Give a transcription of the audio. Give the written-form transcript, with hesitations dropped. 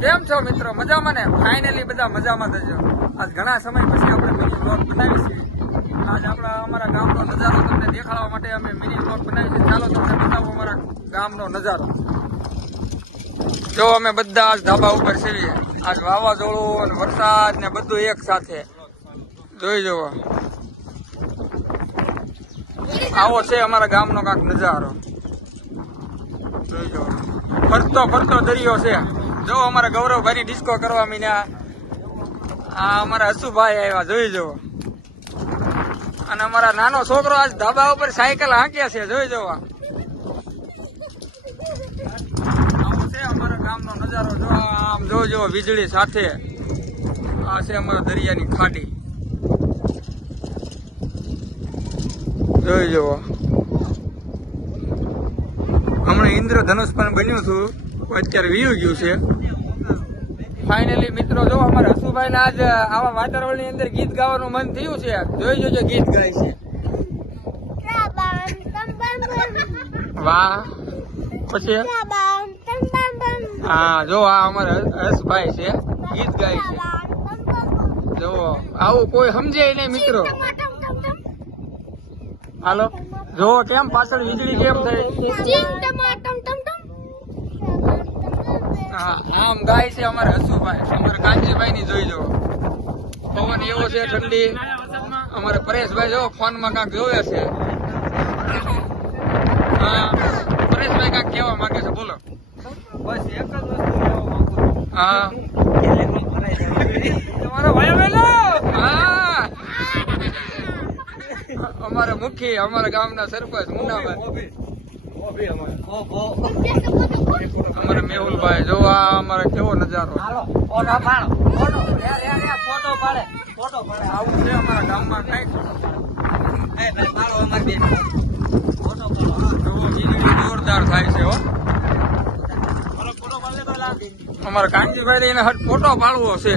કેમ છો મિત્રો? મજામાં ને? ફાઇનલી બધા મજામાં થજો. આજ ઘણા સમય પછી આપણે મિની વ્લોગ બનાવી છે. આજ અમારા ગામનો નજારો તમને દેખાડવા માટે અમે મિની વ્લોગ બનાવી છે. ચાલો તમને બતાવો અમારા ગામનો નજારો. જો અમે બધા આજ ધાબા ઉપર છીએ. આજ વાવાઝોડું અને વરસાદ ને બધું એક સાથે જોઈ જવો. આવો છે અમારા ગામનો કાંક નજારો. જોઈ જવો. ફરતો ફરતો દરિયો છે. જો અમારા ગૌરવભાઈ ડિસ્કો કરવા મીન્યા. આ અમારા હસુભાઈ આવ્યા, જોઈ જવો. અને અમારા નાનો છોકરો આજ ધાબા ઉપર સાયકલ હાંક્યા છે, જોઈ જવા. આવો છે અમારા ગામનો નજારો. જો આમ જોજો વીજળી સાથે. આ છે અમારા દરિયાની ખાડી, જોઈ જવો. હમણાં ઇન્દ્રધનુષ પણ બન્યું હતું, અત્યારે વીયું ગયું છે. ફાઇનલી મિત્રો જો અમારા હસુભાઈ આજ આવા વાતાવરણ ની અંદર ગીત ગાવાનું મન થયું છે. જોઈ જોજો ગીત ગાય છે. વાહ. પછી હા જો આ અમારા હસભાઈ છે, ગીત ગાય છે. જો આવું કોઈ સમજે નહીં મિત્રો. હાલો જો કેમ પાછળ વીજળી કેમ થઈ. હા આમ ગાય છે અમારા હસુભાઈ. અમારા કાંજીભાઈ ની જોઈ જો. પવન એવો છે ઠંડી. અમારા પરેશભાઈ જો ફોન માં કાંક જોવે છે. હા પરેશભાઈ કાંક કેવા માંગે છે, બોલો. બસ એક જ વસ્તુ કહેવા માંગુ. હા તમારા ભાઈ વેલો. હા અમારા મુખી, અમારા ગામના સરપંચ મુન્નાભાઈ, અમારા મેહુલભાઈ. જો આ અમારા કેવો નજારો. આવું છે અમારા ગામમાં કઈક. જોરદાર થાય છે હો. અમારા કાંજીભાઈ એને ફોટો પાડવો છે.